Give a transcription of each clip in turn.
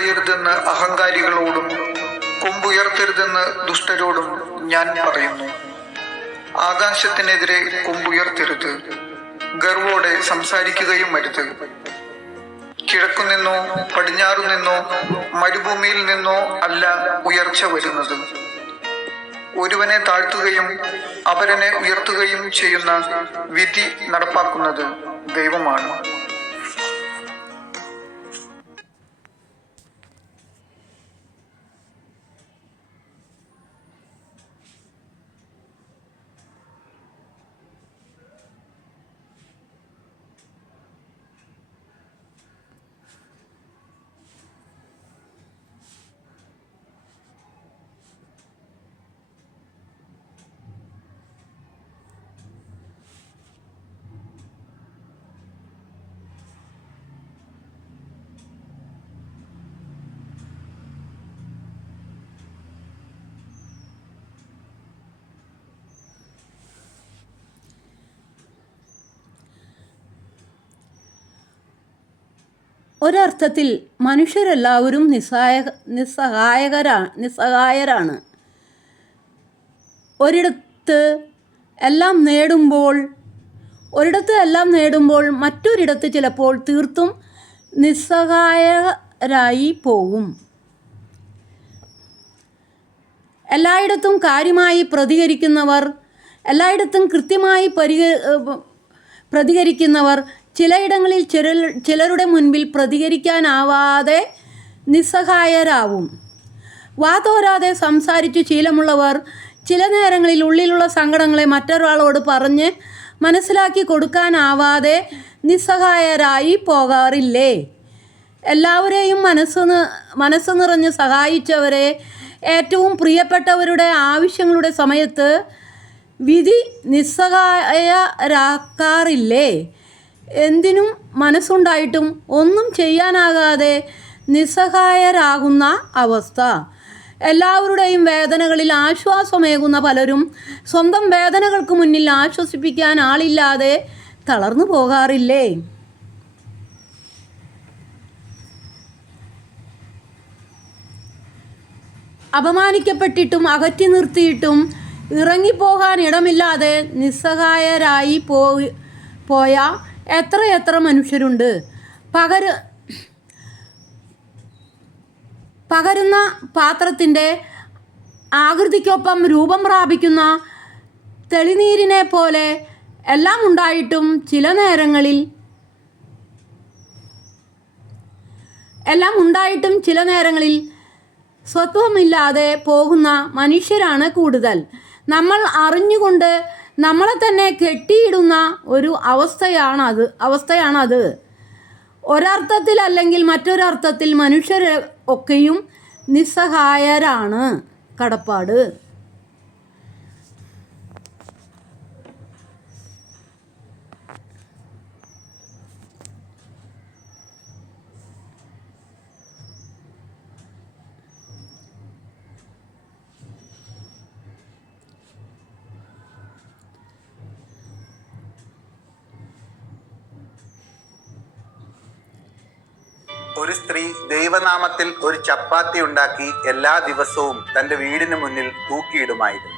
പറയരുതെന്ന് അഹങ്കാരികളോടും കൊമ്പുയർത്തരുതെന്ന് ദുഷ്ടരോടും ഞാൻ പറയുന്നു. ആകാശത്തിനെതിരെ കൊമ്പുയർത്തരുത്. ഗർവോടെ സംസാരിക്കുകയും അരുത്. കിഴക്കു നിന്നോ പടിഞ്ഞാറു നിന്നോ മരുഭൂമിയിൽ നിന്നോ അല്ല ഉയർച്ച വരുന്നത്. ഒരുവനെ താഴ്ത്തുകയും അപരനെ ഉയർത്തുകയും ചെയ്യുന്ന വിധി നടപ്പാക്കുന്നത് ദൈവമാണ്. ഒരർത്ഥത്തിൽ മനുഷ്യരെല്ലാവരും നിസ്സഹായ നിസ്സഹായകരാ നിസ്സഹായരാണ്. ഒരിടത്ത് എല്ലാം നേടുമ്പോൾ ഒരിടത്ത് എല്ലാം നേടുമ്പോൾ മറ്റൊരിടത്ത് ചിലപ്പോൾ തീർത്തും നിസ്സഹായരായി പോകും. എല്ലായിടത്തും കാര്യമായി പ്രതികരിക്കുന്നവർ എല്ലായിടത്തും കൃത്യമായി പരിക പ്രതികരിക്കുന്നവർ ചിലയിടങ്ങളിൽ ചില ചിലരുടെ മുൻപിൽ പ്രതികരിക്കാനാവാതെ നിസ്സഹായരാവും. വാതോരാതെ സംസാരിച്ചു ശീലമുള്ളവർ ചില നേരങ്ങളിൽ ഉള്ളിലുള്ള സങ്കടങ്ങളെ മറ്റൊരാളോട് പറഞ്ഞ് മനസ്സിലാക്കി കൊടുക്കാനാവാതെ നിസ്സഹായരായി പോകാറില്ലേ? എല്ലാവരെയും മനസ്സ് മനസ്സ് നിറഞ്ഞ് സഹായിച്ചവരെ ഏറ്റവും പ്രിയപ്പെട്ടവരുടെ ആവശ്യങ്ങളുടെ സമയത്ത് വിധി നിസ്സഹായരാക്കാറില്ലേ? എന്തിനും മനസ്സുണ്ടായിട്ടും ഒന്നും ചെയ്യാനാകാതെ നിസ്സഹായരാകുന്ന അവസ്ഥ. എല്ലാവരുടെയും വേദനകളിൽ ആശ്വാസമേകുന്ന പലരും സ്വന്തം വേദനകൾക്ക് മുന്നിൽ ആശ്വസിപ്പിക്കാൻ ആളില്ലാതെ തളർന്നു പോകാറില്ലേ? അപമാനിക്കപ്പെട്ടിട്ടും അകറ്റി നിർത്തിയിട്ടും ഇറങ്ങിപ്പോകാൻ ഇടമില്ലാതെ നിസ്സഹായരായി പോയി പോയ എത്ര മനുഷ്യരുണ്ട്? പകര പകരുന്ന പാത്രത്തിന്റെ ആകൃതിക്കൊപ്പം രൂപം പ്രാപിക്കുന്ന തെളിനീരിനെ പോലെ എല്ലാം ഉണ്ടായിട്ടും ചില നേരങ്ങളിൽ എല്ലാം ഉണ്ടായിട്ടും ചില നേരങ്ങളിൽ സ്വത്വമില്ലാതെ പോകുന്ന മനുഷ്യരാണ് കൂടുതൽ. നമ്മൾ അറിഞ്ഞുകൊണ്ട് നമ്മളെ തന്നെ കെട്ടിയിടുന്ന ഒരു അവസ്ഥയാണത്. അവസ്ഥയാണത്. ഒരർത്ഥത്തിൽ അല്ലെങ്കിൽ മറ്റൊരർത്ഥത്തിൽ മനുഷ്യരെ ഒക്കെയും നിസ്സഹായരാണ്. കടപ്പാട്. ഒരു സ്ത്രീ ദൈവനാമത്തിൽ ഒരു ചപ്പാത്തി ഉണ്ടാക്കി എല്ലാ ദിവസവും തന്റെ വീടിന് മുന്നിൽ തൂക്കിയിടുമായിരുന്നു.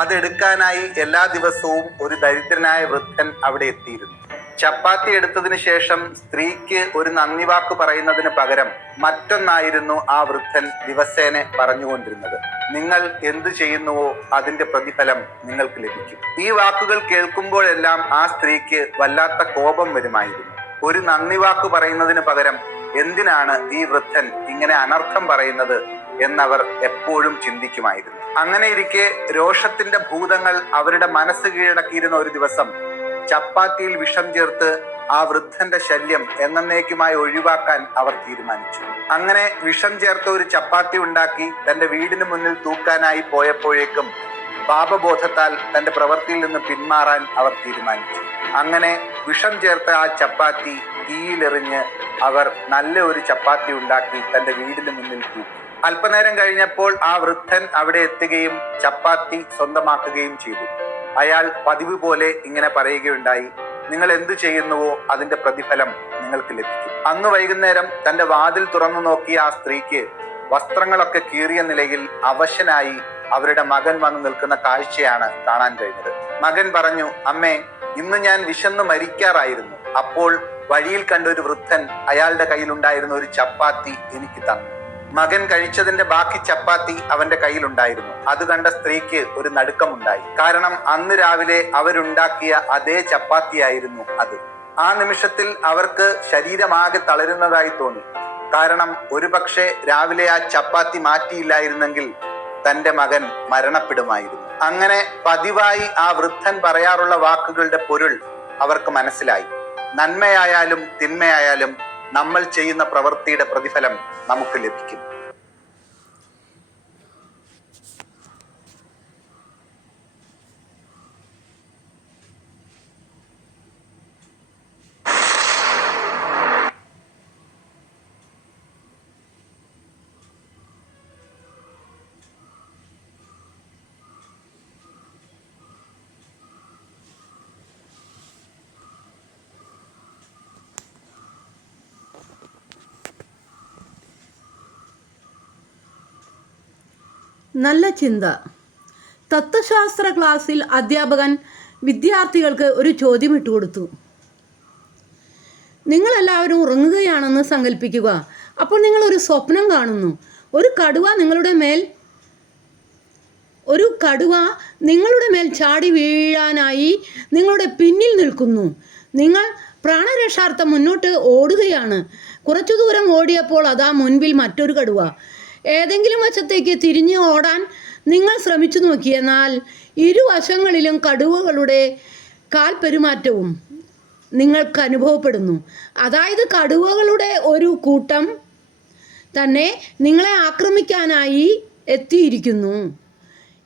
അതെടുക്കാനായി എല്ലാ ദിവസവും ഒരു ദരിദ്രനായ വൃദ്ധൻ അവിടെ എത്തിയിരുന്നു. ചപ്പാത്തി എടുത്തതിന് ശേഷം സ്ത്രീക്ക് ഒരു നന്ദി വാക്ക് പറയുന്നതിന് പകരം മറ്റൊന്നായിരുന്നു ആ വൃദ്ധൻ ദിവസേന പറഞ്ഞുകൊണ്ടിരുന്നത്. നിങ്ങൾ എന്തു ചെയ്യുന്നുവോ അതിന്റെ പ്രതിഫലം നിങ്ങൾക്ക് ലഭിക്കും. ഈ വാക്കുകൾ കേൾക്കുമ്പോഴെല്ലാം ആ സ്ത്രീക്ക് വല്ലാത്ത കോപം വരുമായിരുന്നു. ഒരു നന്ദി വാക്ക് പറയുന്നതിന് പകരം എന്തിനാണ് ഈ വൃദ്ധൻ ഇങ്ങനെ അനർത്ഥം പറയുന്നത് എന്നവർ എപ്പോഴും ചിന്തിക്കുമായിരുന്നു. അങ്ങനെ ഇരിക്കെ രോഷത്തിന്റെ ഭൂതങ്ങൾ അവരുടെ മനസ്സ് കീഴടക്കിയിരുന്ന ഒരു ദിവസം ചപ്പാത്തിയിൽ വിഷം ചേർത്ത് ആ വൃദ്ധന്റെ ശല്യം എന്നേക്കുമായി ഒഴിവാക്കാൻ അവർ തീരുമാനിച്ചു. അങ്ങനെ വിഷം ചേർത്ത ഒരു ചപ്പാത്തി ഉണ്ടാക്കി തന്റെ വീടിന് മുന്നിൽ തൂക്കാനായി പോയപ്പോഴേക്കും പാപബോധത്താൽ തന്റെ പ്രവൃത്തിയിൽ നിന്ന് പിന്മാറാൻ അവർ തീരുമാനിച്ചു. അങ്ങനെ വിഷം ചേർത്ത ആ ചപ്പാത്തി തീയിലെറിഞ്ഞ് അവർ നല്ല ഒരു ചപ്പാത്തി ഉണ്ടാക്കി തന്റെ വീടിന് മുന്നിൽ തൂക്കി. അല്പനേരം കഴിഞ്ഞപ്പോൾ ആ വൃദ്ധൻ അവിടെ എത്തുകയും ചപ്പാത്തി സ്വന്തമാക്കുകയും ചെയ്തു. അയാൾ പതിവ് പോലെ ഇങ്ങനെ പറയുകയുണ്ടായി നിങ്ങൾ എന്തു ചെയ്യുന്നുവോ അതിന്റെ പ്രതിഫലം നിങ്ങൾക്ക് ലഭിക്കും. അന്ന് വൈകുന്നേരം തന്റെ വാതിൽ തുറന്നു നോക്കിയ ആ സ്ത്രീക്ക് വസ്ത്രങ്ങളൊക്കെ കീറിയ നിലയിൽ അവശനായി അവരുടെ മകൻ വന്നു നിൽക്കുന്ന കാഴ്ചയാണ് കാണാൻ കഴിഞ്ഞത്. മകൻ പറഞ്ഞു അമ്മേ ഇന്ന് ഞാൻ വിശന്ന് മരിക്കാറായിരുന്നു. അപ്പോൾ വഴിയിൽ കണ്ട ഒരു വൃദ്ധൻ അയാളുടെ കയ്യിലുണ്ടായിരുന്ന ഒരു ചപ്പാത്തി എനിക്ക് തന്നു. മകൻ കഴിച്ചതിന്റെ ബാക്കി ചപ്പാത്തി അവന്റെ കയ്യിലുണ്ടായിരുന്നു അത് കണ്ട സ്ത്രീക്ക് ഒരു നടുക്കമുണ്ടായി. കാരണം അന്ന് രാവിലെ അവരുണ്ടാക്കിയ അതേ ചപ്പാത്തിയായിരുന്നു അത്. ആ നിമിഷത്തിൽ അവർക്ക് ശരീരമാകെ തളരുന്നതായി തോന്നി. കാരണം ഒരുപക്ഷെ രാവിലെ ആ ചപ്പാത്തി മാറ്റിയില്ലായിരുന്നെങ്കിൽ തന്റെ മകൻ മരണപ്പെടുമായിരുന്നു. അങ്ങനെ പതിവായി ആ വൃദ്ധൻ പറയാറുള്ള വാക്കുകളുടെ പൊരുൾ അവർക്ക് മനസ്സിലായി. നന്മയായാലും തിന്മയായാലും നമ്മൾ ചെയ്യുന്ന പ്രവൃത്തിയുടെ പ്രതിഫലം നമുക്ക് ലഭിക്കും. നല്ല ചിന്ത. തത്വശാസ്ത്ര ക്ലാസ്സിൽ അധ്യാപകൻ വിദ്യാർത്ഥികൾക്ക് ഒരു ചോദ്യം ഇട്ടുകൊടുത്തു നിങ്ങളെല്ലാവരും ഉറങ്ങുകയാണെന്ന് സങ്കല്പിക്കുക അപ്പോൾ നിങ്ങൾ ഒരു സ്വപ്നം കാണുന്നു. ഒരു കടുവ നിങ്ങളുടെ മേൽ ഒരു കടുവ നിങ്ങളുടെ മേൽ ചാടി വീഴാനായി നിങ്ങളുടെ പിന്നിൽ നിൽക്കുന്നു. നിങ്ങൾ പ്രാണരക്ഷാർത്ഥം മുന്നോട്ട് ഓടുകയാണ്. കുറച്ചു ദൂരം ഓടിയപ്പോൾ അതാ മുൻപിൽ മറ്റൊരു കടുവ. ഏതെങ്കിലും വശത്തേക്ക് തിരിഞ്ഞു ഓടാൻ നിങ്ങൾ ശ്രമിച്ചു നോക്കിയെന്നാൽ ഇരുവശങ്ങളിലും കടുവകളുടെ കാൽപ്പെരുമാറ്റവും നിങ്ങൾക്ക് അനുഭവപ്പെടുന്നു. അതായത് കടുവകളുടെ ഒരു കൂട്ടം തന്നെ നിങ്ങളെ ആക്രമിക്കാനായി എത്തിയിരിക്കുന്നു.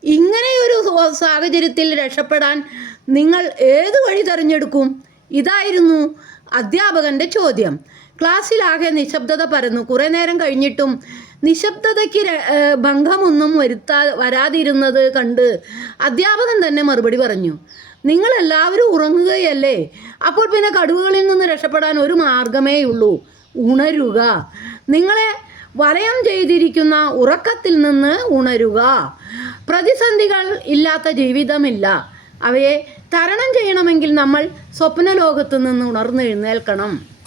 ഇങ്ങനെയൊരു സാഹചര്യത്തിൽ രക്ഷപ്പെടാൻ നിങ്ങൾ ഏത് വഴി തിരഞ്ഞെടുക്കും? ഇതായിരുന്നു അധ്യാപകന്റെ ചോദ്യം. ക്ലാസ്സിലാകെ നിശബ്ദത പരന്നു. കുറേ നേരം കഴിഞ്ഞിട്ടും നിശബ്ദതയ്ക്ക് ഭംഗമൊന്നും വരുത്താ വരാതിരുന്നത് കണ്ട് അധ്യാപകൻ തന്നെ മറുപടി പറഞ്ഞു. നിങ്ങൾ എല്ലാവരും ഉറങ്ങുകയല്ലേ? അപ്പോൾ പിന്നെ കടുവകളിൽ നിന്ന് രക്ഷപ്പെടാൻ ഒരു മാർഗമേ ഉള്ളൂ. ഉണരുക. നിങ്ങളെ വലയം ചെയ്തിരിക്കുന്ന ഉറക്കത്തിൽ നിന്ന് ഉണരുക. പ്രതിസന്ധികൾ ഇല്ലാത്ത ജീവിതമില്ല. അവയെ തരണം ചെയ്യണമെങ്കിൽ നമ്മൾ സ്വപ്നലോകത്ത് നിന്ന് ഉണർന്നെഴുന്നേൽക്കണം.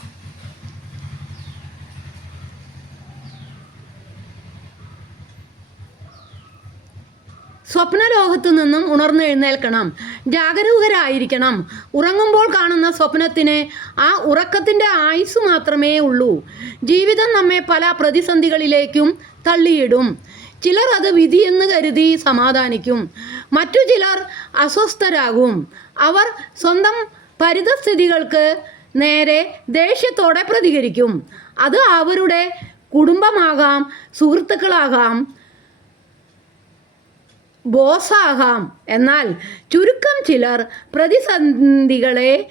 സ്വപ്നലോകത്തു നിന്നും ഉണർന്നു എഴുന്നേൽക്കണം. ജാഗരൂകരായിരിക്കണം. ഉറങ്ങുമ്പോൾ കാണുന്ന സ്വപ്നത്തിന് ആ ഉറക്കത്തിന്റെ ആയുസ് മാത്രമേ ഉള്ളൂ. ജീവിതം നമ്മെ പല പ്രതിസന്ധികളിലേക്കും തള്ളിയിടും. ചിലർ അത് വിധിയെന്ന് കരുതി സമാധാനിക്കും. മറ്റു ചിലർ അസ്വസ്ഥരാകും. അവർ സ്വന്തം പരിതസ്ഥിതികൾക്ക് നേരെ ദേഷ്യത്തോടെ പ്രതികരിക്കും. അത് അവരുടെ കുടുംബമാകാം സുഹൃത്തുക്കളാകാം ബോസാകാം. എന്നാൽ ചുരുക്കം ചിലർ പ്രതിസന്ധികളെ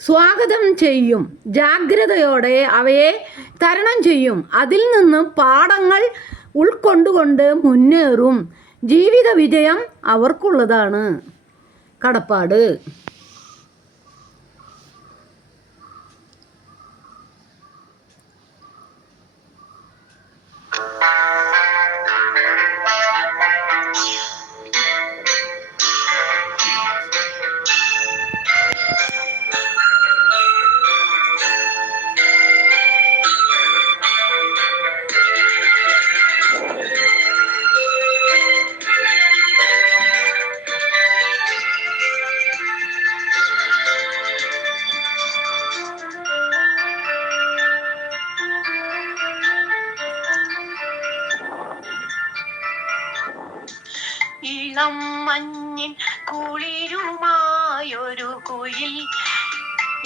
സ്വാഗതം ചെയ്യും. ജാഗ്രതയോടെ അവയെ തരണം ചെയ്യും. അതിൽ നിന്ന് പാഠങ്ങൾ ഉൾക്കൊണ്ടുകൊണ്ട് മുന്നേറും. ജീവിത വിജയം അവർക്കുള്ളതാണ്. കടപ്പാട്. കുളിരുമായൊരു കുയിൽ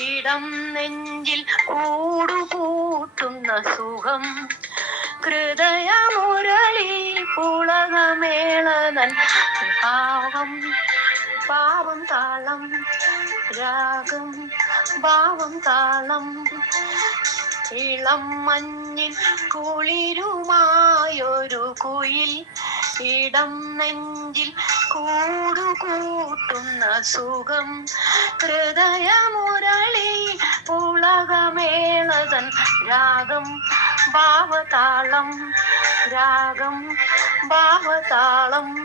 ഇടം നെഞ്ചിൽ കൂടുകൂട്ടുന്ന സുഖം. ഹൃദയമുരളിൽ പുളകമേളനൻ പാവം പാവം താളം രാഗം ഭാവം താളം. ഇളം മഞ്ഞിൻ കുളിരുമായൊരു കുയിൽ ഇടം നെഞ്ചിൽ കൂടുകൂട്ടുന്ന സുഖം. ഹൃദയമുരളി പുളകമേളതൻ രാഗം ഭാവതാളം രാഗം ഭാവതാളം.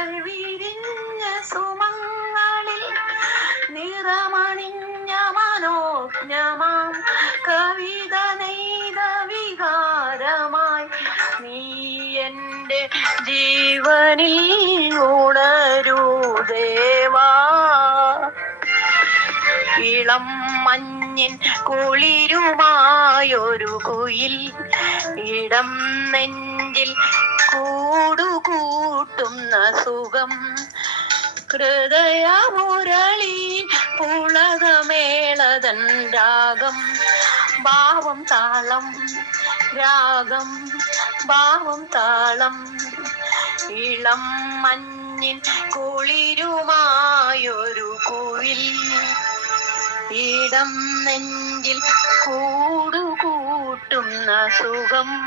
ഇതൾ വിരിഞ്ഞ സുമങ്ങളിൽ നിറമണിഞ്ഞ മനോജ്ഞമാം. കവിത നെയ്ത വികാരമായി നീ എന്റെ ജീവനിൽ ഉണരൂ ദേവാ. ഇളം മഞ്ഞിൻ കുളിരുമായൊരു കുയിൽ ഇടം നെഞ്ചിൽ കൂടുകൂട്ടുന്ന സുഖം. ഹൃദയമുരളി പുളകമേളതൻ രാഗം. ഭാവം താളം രാഗം. ഭാവം താളം ഇളം മഞ്ഞിൻ കുളിരുമായൊരു കുയിൽ. ഇടം നെഞ്ചിൽ കൂടുകൂട്ടുന്ന സുഖം.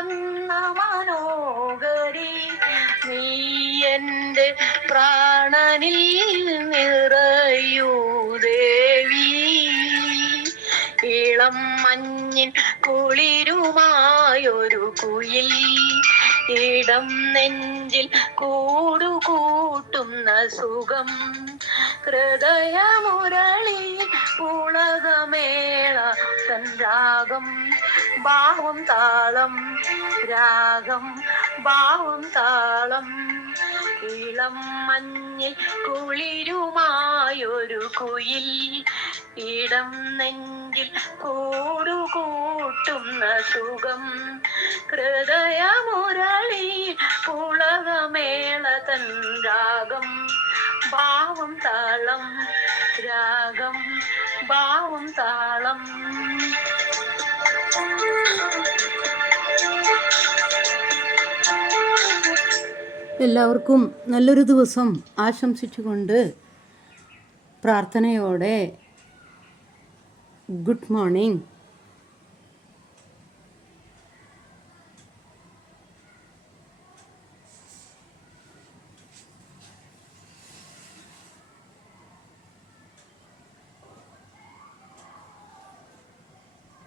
വന്ന മനോഹരി നീ എന്റെ പ്രാണനിൽ നിറയൂ ദേവി. ഇളം മഞ്ഞിൻ കുളിരുമായൊരു കുയിൽ. ഇടം നെഞ്ചിൽ കൂടുകൂട്ടുന്ന സുഖം. ഹൃദയമുരളി പുളകമേള തൻ രാഗം ഭാവം താളം രാഗം ഭാവം താളം. ഇളം മഞ്ഞിൽ കുളിരുമായൊരു കുയിൽ ഇടം നെഞ്ചിൽ കൂടുകൂട്ടുന്ന സുഖം. ഹൃദയമുരളി പുളകമേള തൻ രാഗം ഭാവം താളം രാഗം ഭാവം താളം. എല്ലാവർക്കും നല്ലൊരു ദിവസം ആശംസിച്ചുകൊണ്ട് പ്രാർത്ഥനയോടെ ഗുഡ് മോർണിംഗ്.